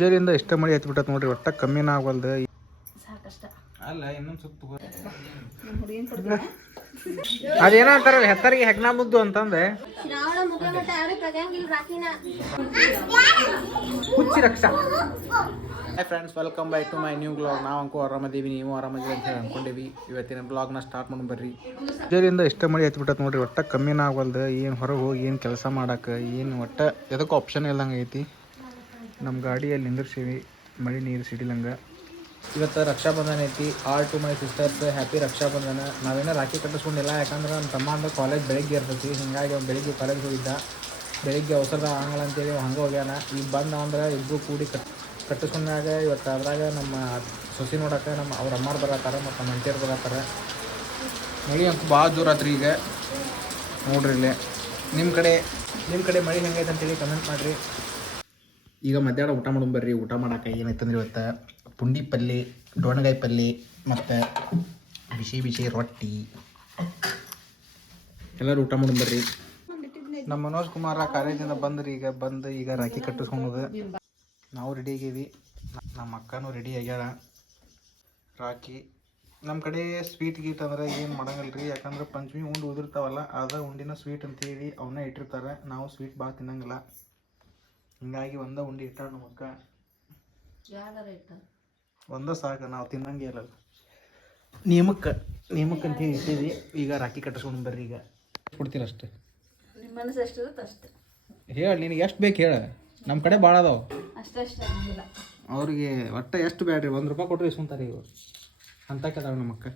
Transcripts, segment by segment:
ಮುಂಜಾನೆಯಿಂದ ಇಷ್ಟ ಮಳಿ ಹತ್ಬಿಟ್ಟತ್ ನೋಡ್ರಿ, ಒಟ್ಟ ಕಮ್ಮಿನ ಆಗವಲ್ದು. ಸಾಕಷ್ಟ ಅಲ್ಲ ಇನ್ನೊಂದು ಸುತ್ತ ಅದೇನ ಅಂತಾರಲ್ಲ ಹೆತ್ತರಿಗೆ ಹೆಗ್ನ ಮುದ್ದು ಅಂತಂದೆ ಹುಚ್ಚಿ Raksha. Hi friends, welcome back to my new blog. ನಾವು ಅಂಕು ಆರಾಮದೀವಿ, ನೀವು ಆರಾಮದೀವಿ ಅಂತ ಹೇಳಿ ಅಂದ್ಕೊಂಡಿವಿ. ಇವತ್ತಿನ ಬ್ಲಾಗ್ನ ಸ್ಟಾರ್ಟ್ ಮಾಡಿ ಬರ್ರಿ. ಮುಂಜಾನೆಯಿಂದ ಇಷ್ಟ ಮಳಿ ಹತ್ಬಿಟ್ಟತ್ ನೋಡ್ರಿ, ಒಟ್ಟ ಕಮ್ಮಿನ ಆಗವಲ್ದು. ಏನು ಹೊರಗೆ ಹೋಗಿ ಏನು ಕೆಲಸ ಮಾಡಕ್ಕೆ ಏನು ಒಟ್ಟ ಎದಕ್ಕೆ ಆಪ್ಷನ್ ಇಲ್ದಂಗೆ ಐತಿ. ನಮ್ಮ ಗಾಡಿಯಲ್ಲಿ ನಿಂದಿರ್ಸೀವಿ ಮಳೆ ನೀರು ಸಿಡಿಲಂಗೆ. ಇವತ್ತು ರಕ್ಷಾಬಂಧನ ಐತಿ. All to my sisters, happy Rakshabandhan. ನಾವೇನೋ ರಾಖಿ ಕಟ್ಟಿಸ್ಕೊಂಡಿಲ್ಲ, ಯಾಕಂದ್ರೆ ನನ್ನ ತಮ್ಮ ಅಂದ್ರೆ ಕಾಲೇಜ್ ಬೆಳಗ್ಗೆ ಇರ್ತೈತಿ. ಹೀಗಾಗಿ ಅವ್ನು ಬೆಳಿಗ್ಗೆ ಕಾಲೇಜ್ಗೆ ಹೋಗಿದ್ದ. ಬೆಳಿಗ್ಗೆ ಅವಸರದ ಆಂಗ್ಲ ಅಂತೇಳಿ ಹಂಗೆ ಹೋಗ್ಯಾನ. ಈಗ ಬಂದ ಅಂದ್ರೆ ಇಬ್ಬರು ಕೂಡಿ ಕಟ್ಟಿಸ್ಕೊಂಡಾಗ ಇವತ್ತು ಅದ್ರಾಗ ನಮ್ಮ ಸೊಸಿ ನೋಡೋಕೆ ಅವ್ರ ಅಮ್ಮಾರು ಬರತ್ತಾರ ಮತ್ತು ನಮ್ಮ ಅಂಟಿಯರು ಬರತ್ತಾರ. ಮಳೆ ಅಂತೂ ಭಾಳ ಜೋರಾತ್ರಿ ಈಗ ನೋಡ್ರಿ. ಇಲ್ಲೇ ನಿಮ್ಮ ಕಡೆ ಮಳೆ ಹೆಂಗೈತೆ ಅಂತೇಳಿ ಕಮೆಂಟ್ ಮಾಡಿರಿ. ಈಗ ಮಧ್ಯಾಹ್ನ ಊಟ ಮಾಡೋಣ ಬರ್ರಿ. ಊಟ ಮಾಡೋಕೆ ಏನೈತಂದ್ರೆ ಇವತ್ತು ಪುಂಡಿ ಪಲ್ಯ, ಡೊಣಗಾಯಿ ಪಲ್ಯ ಮತ್ತು ಬಿಸಿ ರೊಟ್ಟಿ. ಎಲ್ಲರೂ ಊಟ ಮಾಡೋಣ ಬರ್ರಿ. ನಮ್ಮ ಮನೋಜ್ ಕುಮಾರ ಕಾಲೇಜಿಂದ ಬಂದ್ರಿ. ಈಗ ರಾಖಿ ಕಟ್ಟಿಸ್ಕೊಳೋದು. ನಾವು ರೆಡಿ ಆಗೀವಿ, ನಮ್ಮ ಅಕ್ಕನೂ ರೆಡಿ ಆಗ್ಯಾಳ. ರಾಖಿ ನಮ್ಮ ಕಡೆ ಸ್ವೀಟ್ ಗೀಟ್ ಅಂದ್ರೆ ಏನು ಮಾಡಂಗಿಲ್ಲ ರೀ, ಯಾಕಂದ್ರೆ ಪಂಚಮಿ ಉಂಡು ಉದಿರ್ತಾವಲ್ಲ, ಅದ ಉಂಡಿನ ಸ್ವೀಟ್ ಅಂತೇಳಿ ಅವನ್ನ ಇಟ್ಟಿರ್ತಾರೆ. ನಾವು ಸ್ವೀಟ್ ಭಾಳ ತಿನ್ನಂಗಿಲ್ಲ, ಹಿಂಗಾಗಿ ಒಂದ ಉಂಡಿ ಇಟ್ಟಾಳ ನಮ್ಮ ಅಕ್ಕ. ಒಂದ ಸಾಕು, ನಾವು ತಿನ್ನಂಗೆ ಇಲ್ಲ. ನಿಯಮಕ್ಕೆ ಅಂತೇಳಿ ಇಟ್ಟಿವಿ. ಈಗ ರಾಖಿ ಕಟ್ಟಿಸ್ಕೊಂಡು ಬರ್ರಿ. ಈಗ ಕೊಡ್ತೀರ ಅಷ್ಟೇ, ನಿಮ್ಮ ಮನಸ್ಸು ಎಷ್ಟು ಇರುತ್ತೆ ಅಷ್ಟೇ ಹೇಳಿ. ನಿನಗೆ ಎಷ್ಟು ಬೇಕು ಹೇಳ, ನಮ್ಮ ಕಡೆ ಭಾಳ ಅದಾವೆ. ಅಷ್ಟೇ ಅವ್ರಿಗೆ ಒಟ್ಟು ಎಷ್ಟು ಬೇಡ್ರಿ, ₹1 ಕೊಟ್ಟರೆ ಇಸ್ಕೊಂತಾರೆ ಇವರು ಅಂತ ಕೇಳ್ತಾಳೆ ನಮ್ಮ ಅಕ್ಕ.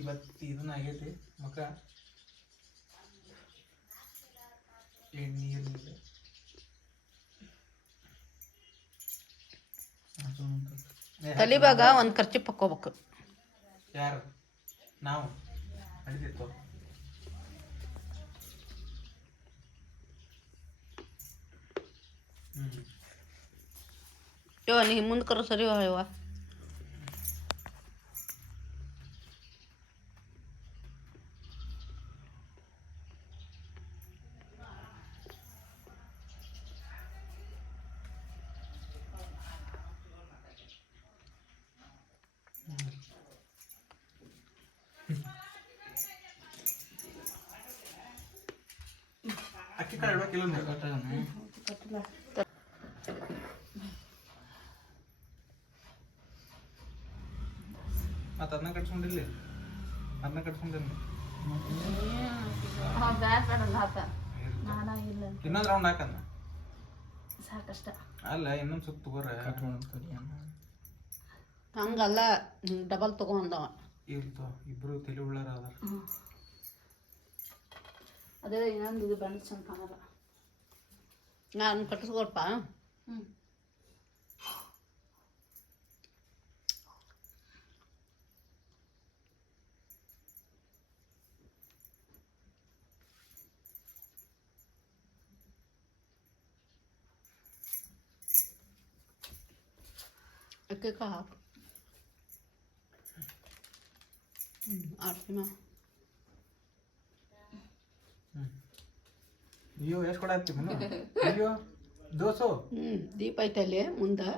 ಇವತ್ತು ಇದನ್ನ ಆಗೈತಿ ಮಕ್ಕ ನೀರು ತಲಿಬಾಗ ಒಂದು ಖರ್ಚು ಪಕ್ಕೋಬೇಕು. ಯಾರು ನಾವು ನಡೀತಿತ್ತು. ಯೋ ನೀ ಮುಂದೆ ಕರೋ ಸರಿ ಯವ್ವ. ಅಕ್ಕಿ ಕಾಳು ಇಡೋಕಿಲ್ಲ ಮತ್ತು ಅದನ್ನ ಕಟ್ಸ್ಕೊಂಡಿರ್ಲಿ, ಅದನ್ನ ಕಟ್ಸ್ಕೊಂಡೇನು ಇನ್ನೊಂದು ರೌಂಡ್ ಹಾಕನ್ನ ಸಾಕಷ್ಟ. ಅಲ್ಲ ಇನ್ನೊಂದು ಸುತ್ತ ತಗೋರ. ಹಂಗಲ್ಲ, ಡಬಲ್ ತಗೊಂಡವ ಇರ್ತಾವ. ಇಬ್ರು ತಲೆ ಉಳ್ಳಾರ ಅದಾರ. ಅದೇ ಇನ್ನೊಂದು ಇದು ಬಣ್ಣ ಚಂದ ಕಾಣಲ್ಲ. ನಾನು ಕಟ್ಟಿಸ್ಕೊಳ್ಪ. ಅಕ್ಕಿ ಹಾಕು. ಅರ್ಶಿನ ಅಯ್ಯೋ ಎಷ್ಟು ಕೊಡತ್ತಿ ಮನು? ಅಯ್ಯೋ ದೋಸು. ದೀಪ ಐತಲ್ಲಿ ಮುಂದೆ.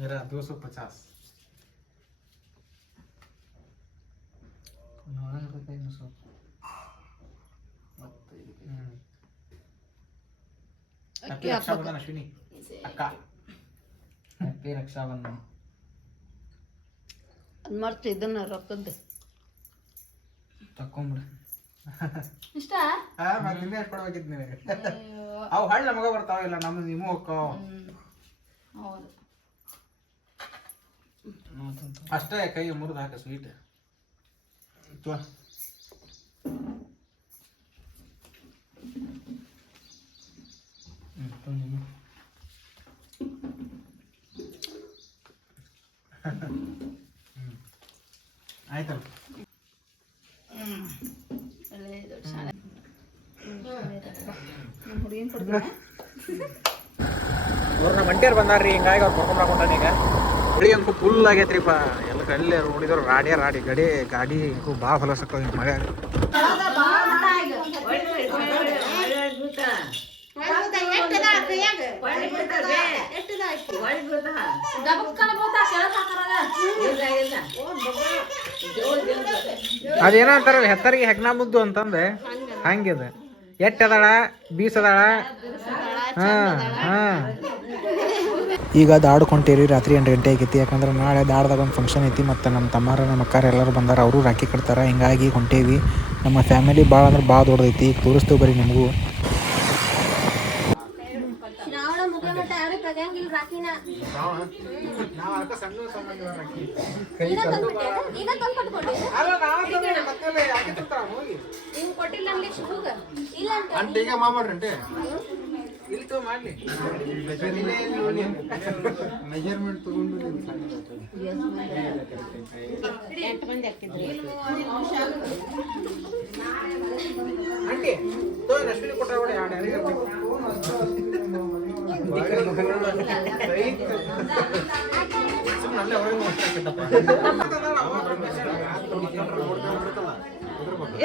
मेरा 250. हैप्पी रक्षाबंधन अश्विनी अक्का. हैप्पी रक्षाबंधन. ಅದು ಮರ್ತು ಇದನ್ನ ರೊಕ್ಕದ್ದು ತಕೊಂಬಿಡು. ಇಷ್ಟ ಮತ್ತೆ ಇನ್ನೇ ಎಷ್ಟು ಕೊಡ್ಬೇಕಿತ್ತು ನಿನಗೆ? ಅವು ಹಳ್ಳಿ ನಮಗ ಬರ್ತಾವ, ಇಲ್ಲ ನಮ್ದು ನಿಮೂ ಹೋಗ್ತಾವ. ಹೌದು ಅಷ್ಟೇ. ಕೈ ಮುರಿದು ಹಾಕ ಸ್ವೀಟ್. ಆಯ್ತಲ್ಲ. ಅವ್ರು ನಮ್ಮ ಮಂಟ್ಯರು ಬಂದಾರ್ರಿ, ಹಿಂಗಾಗಿ ಅವ್ರು ಕರ್ಕೊಂಡ್ಬರ್ಕೊಂಡಾನ. ಈಗ ಬೆಳಿ ಅಂಕು ಫುಲ್ ಆಗೈತ್ರಿಪ್ಪ. ಎಲ್ಲ ಕಲ್ಲಿ ನೋಡಿದ್ರು ರಾಡಿ ಗಾಡಿ ಭಾಳ ಹೊಲಸಕ್ಕ ಮಳೆ. ಅದೇನೋ ಅಂತಾರಲ್ಲ ಹೆತ್ತರಿಗೆ ಹೆಗ್ನಾ ಮುದ್ದು ಅಂತಂದೆ ಹಂಗಿದೆ ಎಟ್ಟದಾಳ ಬೀಸದಾಳ. ಈಗ ದಾಡ್ಕೊಂತೀರಿ ರಾತ್ರಿ 8 ಗಂಟೆ ಆಗೈತಿ. ಯಾಕಂದ್ರೆ ನಾಳೆ ದಾಡ್ದಾಗ ಒಂದು ಫಂಕ್ಷನ್ ಐತಿ ಮತ್ತು ನಮ್ಮ ತಮ್ಮಾರ ನಮ್ಮ ಅಕ್ಕಾರ ಎಲ್ಲರೂ ಬಂದಾರ, ಅವರು ರಾಖಿ ಕಟ್ತಾರೆ. ಹಿಂಗಾಗಿ ಹೊಂಟೇವಿ. ನಮ್ಮ ಫ್ಯಾಮಿಲಿ ಭಾಳ ಅಂದ್ರೆ ಭಾಳ ದೊಡ್ಡದೈತಿ. ಈಗ ತೋರಿಸ್ತೇವೆ ಬರೀ ನಿಮಗೂ. ಮೆಜರ್ಮೆಂಟ್ ತಗೊಂಡು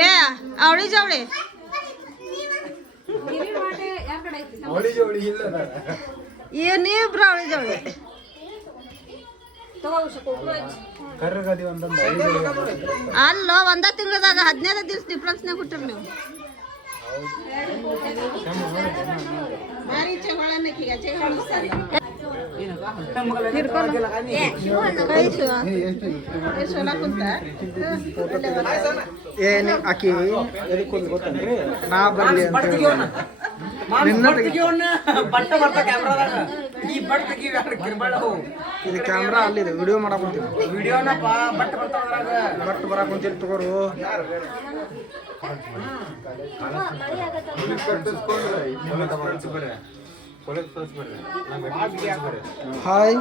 ಏ ಅವಳಿ ಜವಳಿ ನೀವಿಬ್ರು ಅವಳಿ ಜವಳಿ ಅಲ್ಲ ಒಂದ ತಿಂಗಳದಾಗ 15 ದಿವಸ ಡಿಫ್ರೆನ್ಸ್ನಾಗ ಕೊಟ್ಟಿರಿ ನೀವು. ಆಕಿ ಗೊತ್ತಂದ್ರಿ ನಾ ಬರ್ಲಿ ಅಂತ ಇದು ಕ್ಯಾಮ್ರಾ ಅಲ್ಲಿದೆ, ವಿಡಿಯೋ ಮಾಡಕ್ ಕುಂತೀವಿ. ಬಟ್ ಬರಕ್ ಕುಂತೀರಿ ತಗೋರು. ಹಾಯ್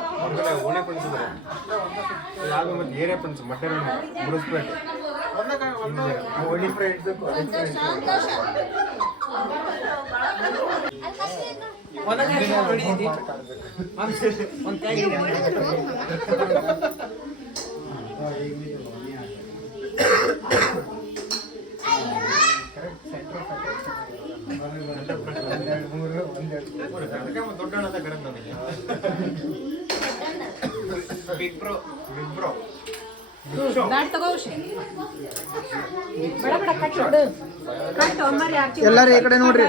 ಎಲ್ಲಾರು ಈ ಕಡೆ ನೋಡ್ರಿ.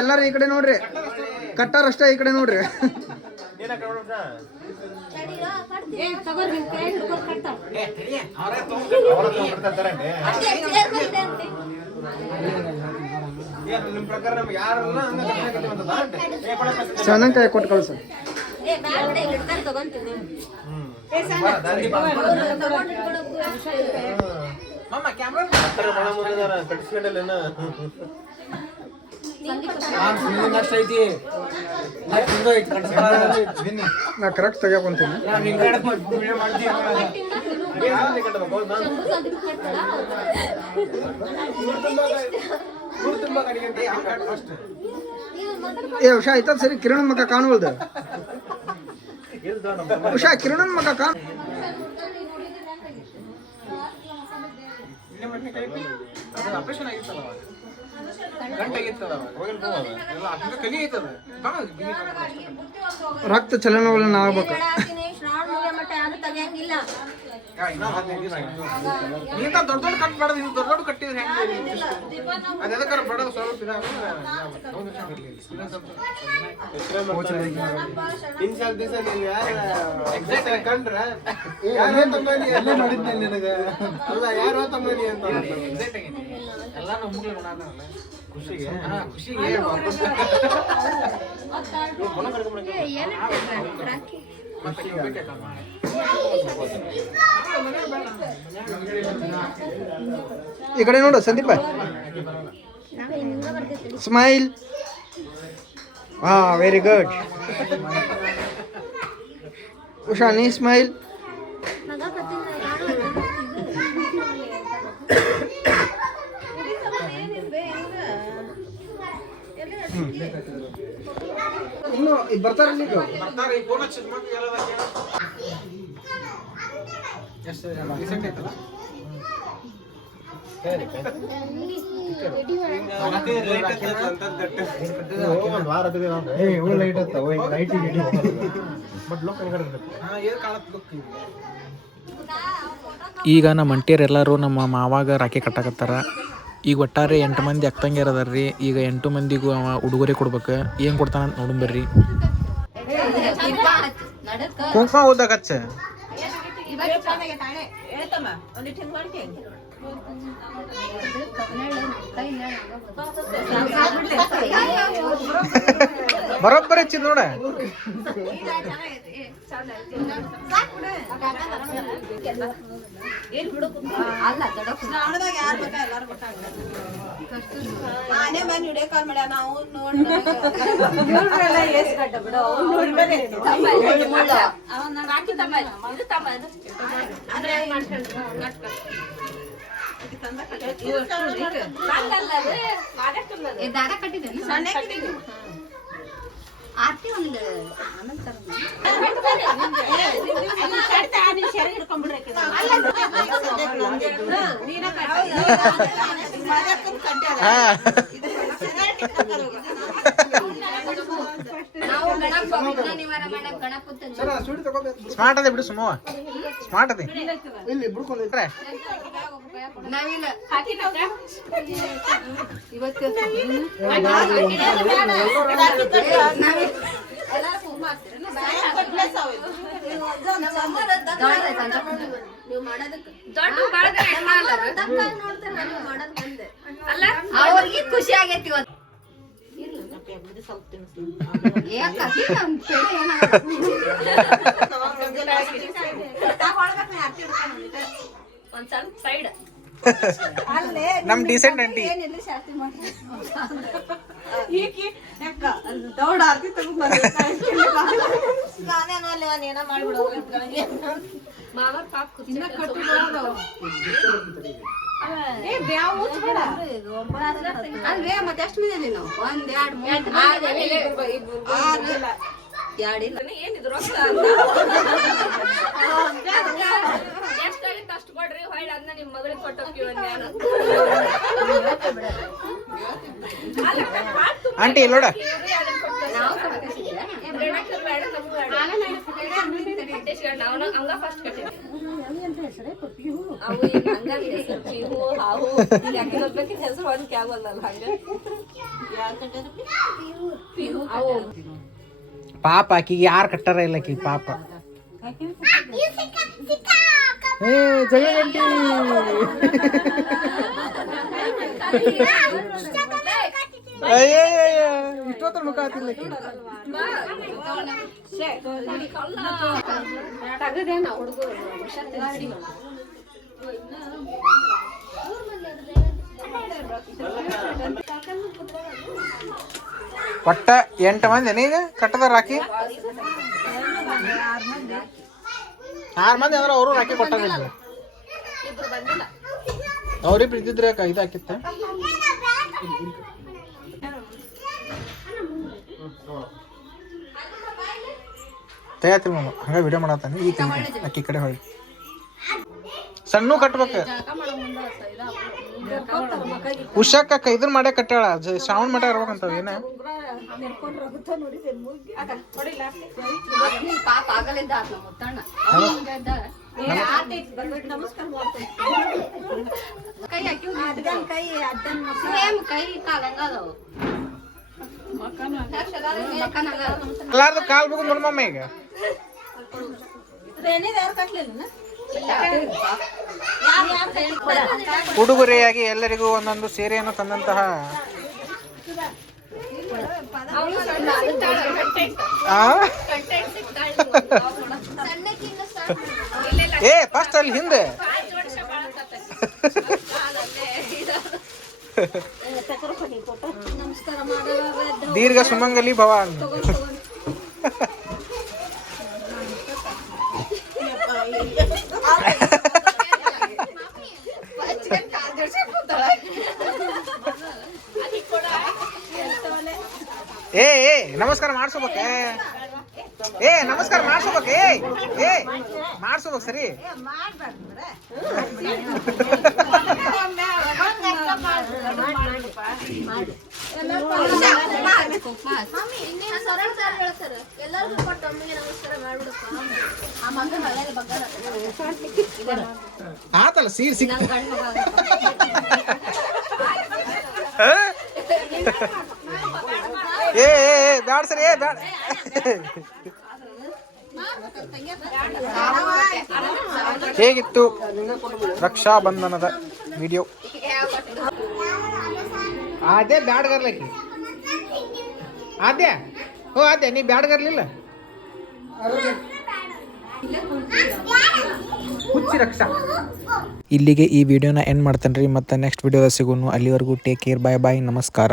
ಎಲ್ಲಾರು ಈ ಕಡೆ ನೋಡ್ರಿ. ಕಟ್ಟಾರ ಅಷ್ಟೇ ಈ ಕಡೆ ನೋಡ್ರಿ. ಚೆನ್ನಾಗಿ ಕೊಟ್ಟು ಕಳ್ಸ. ನಾ ಕರೆಕ್ಟ್ ತೆಗಿಯಕೊಂತೀನಿ. ಏ ಉಷಾ ಆಯ್ತದ ಸರಿ. ಕಿರಣನ್ ಮಗ ಕಾಣುವಲ್ದ. ಉಷಾ ಕಿರಣನ್ ಮಗ ಕಾಣ. ಆಪರೇಷನ್ ಆಗಿತ್ತಲ್ಲ, ರಕ್ತ ಚಲನವಲನ ಆಗ್ಬೇಕು. ದೊಡ್ಡ ದೊಡ್ಡ ಕಟ್ ಮಾಡೋದು, ದೊಡ್ಡ ದೊಡ್ಡ ಕಟ್ಟಿದ್ರೆ ಅದೆಲ್ಲ ಬಡೋದು ಸ್ವಲ್ಪ ಕಂಡ್ರ ಮಾಡಿದ್ನ ನಿನಗೆ ಅಲ್ಲ ಯಾರೋ ತಮ್ಮನಿ ಅಂತ ಎಲ್ಲ ನಮ್ಗೆ ಖುಷಿಗೆ ಖುಷಿಗೆ ಈ ಕಡೆ ನೋಡು ಸಂದೀಪ. ಸ್ಮೈಲ್. ಹಾ, ವೆರಿ ಗುಡ್. ಉಷಾ ನೀ ಸ್ಮೈಲ್. ಇನ್ನು ಬರ್ತಾರೆ ಎಷ್ಟು ರೀಸೆಂಟ್ ಆಯ್ತಲ್ಲ. ಈಗ ನಮ್ಮ ಅಂಟಿಯರು ಎಲ್ಲರೂ ನಮ್ಮ ಮಾವಾಗ ರಾಖಿ ಕಟ್ಟಾಕತ್ತಾರ. ಈಗ ಒಟ್ಟಾರೆ 8 ಮಂದಿ ಅಕ್ಕಂಗಿಯರ್ ಅದಾರ್ರಿ. ಈಗ 8 ಮಂದಿಗೂ ಅವ ಉಡುಗೊರೆ ಕೊಡ್ಬೇಕು. ಏನು ಕೊಡ್ತಾನ ಅಂತ ನೋಡೋಣ ಬರ್ರಿ. ಕುಂಕುಮ ಓದಕ್ಕೆ ಹಚ್ಚ ಬರೋಬ್ಬರಿ ಹಚ್ಚಿದ್ ನೋಡ. ದಾರ ಕಟ್ಟಿದ್ದೇನೆ ಆರ್ತಿ ಒಂದು ಸ್ಮಾರ್ಟ್ ಅದೇ ಬಿಡು ಸುಮ್ಮ ಸ್ಮಾರ್ಟ್ ಅದೇ ನಾವಿಲ್ಲ ಇವತ್ತು ಅವ್ರಿಗೆ ಖುಷಿ ಆಗೈತಿ ಇವತ್ತು. ನಮ್ ಡಿಸೆಂಟ್ ಅಂಟಿ ಅಲ್ವೇ ಮತ್ತೆ ಎಷ್ಟು ಮಂದಿ ನಾವು 1 2 3 ಏನಿದ್ರು ಅಷ್ಟು ಕೊಡ್ರಿ ಹೊಳ್ಳಿ ಅದನ್ನ ನಿಮ್ ಮಗಳಿಗೆ ಕೊಟ್ಟೋಗ್ತೀವಿ. ಆಂಟಿ ನೋಡ ಪಾಪ ಆಕಿಗೆ ಯಾರು ಕಟ್ಟಾರ ಇಲ್ಲ ಆಕಿ ಪಾಪ. ಏ ಜಯ ಗಂಟಿ ಇಷ್ಟೊತ್ತ ನುಕಾತಿಲ್ಲ ಒಟ್ಟ 8 ಮಂದಿ ಈಗ ಕಟ್ಟದ ರಾಖಿ 6 ಮಂದಿ ಅಂದ್ರೆ ಅವರು ರಾಖಿ ಕೊಟ್ಟಾರ. ಅವ್ರಿಬ್ರು ಇದ್ದಿದ್ರೆ ಇದು ಹಾಕಿತ್ತ. ತಯಾತಿಲ್ ಮಾಮ ಹಂಗ ವಿಡಿಯೋ ಮಾಡತ್ತಾನೆ. ಈ ಅಕ್ಕಿ ಕಡೆ ಹೊಳ್ಳಿ ಸಣ್ಣ ಕಟ್ಬೇಕು. ಉಷಾಕ ಇದನ್ ಮಾಡೇ ಕಟ್ಟಾಳ ಶ್ರಾವಣ ಮಠ ಇರ್ಬೇಕಂತಾವ ಏನ ಎಲ್ಲಾರ್ದು ಕಾಲ್ ಬಿದ್ದು ನೋಡ್ಮಮ್ಮ ಈಗ ಉಡುಗೊರೆಯಾಗಿ ಎಲ್ಲರಿಗೂ ಒಂದೊಂದು ಸೀರೆಯನ್ನು ತಂದಂತಹ ಏ ಫಸ್ಟ್ ಅಲ್ಲಿ ಹಿಂದೆ ದೀರ್ಘ ಸುಮಂಗಲಿ ಭವ ಏ ಏ ನಮಸ್ಕಾರ ಮಾಡ್ಸೋಬೇಕೆ ನಮಸ್ಕಾರ ಮಾಡ್ಸೋಬೇಕೆ ಏ ಮಾಡ್ಸೋಬೇಕು ಸರಿ ಆತಲ್ಲ ಸೀರೆ ಸಿಕ್ಕ ಏ ಬ್ಯಾಡ ಸರಿ ಏ ಬ್ಯಾಡ ಹೇಗಿತ್ತು ರಕ್ಷಾ ಬಂಧನದ ವಿಡಿಯೋ? ಅದೇ ಬ್ಯಾಡ್ಗರ್ಲಕ್ಕಿ ಅದೇ ಓ ಅದೇ ನೀ ಬ್ಯಾಡ್ಗರ್ಲಿಲ್ಲ ಹುಚ್ಚಿ ರಕ್ಷಾ. ಇಲ್ಲಿಗೆ ಈ ವಿಡಿಯೋನ ಎಂಡ್ ಮಾಡ್ತೇನೆ ರೀ. ಮತ್ತೆ ನೆಕ್ಸ್ಟ್ ವಿಡಿಯೋದ ಸಿಗೋನು. ಅಲ್ಲಿವರೆಗೂ ಟೇಕ್ ಕೇರ್. ಬಾಯ್ ಬಾಯ್. ನಮಸ್ಕಾರ.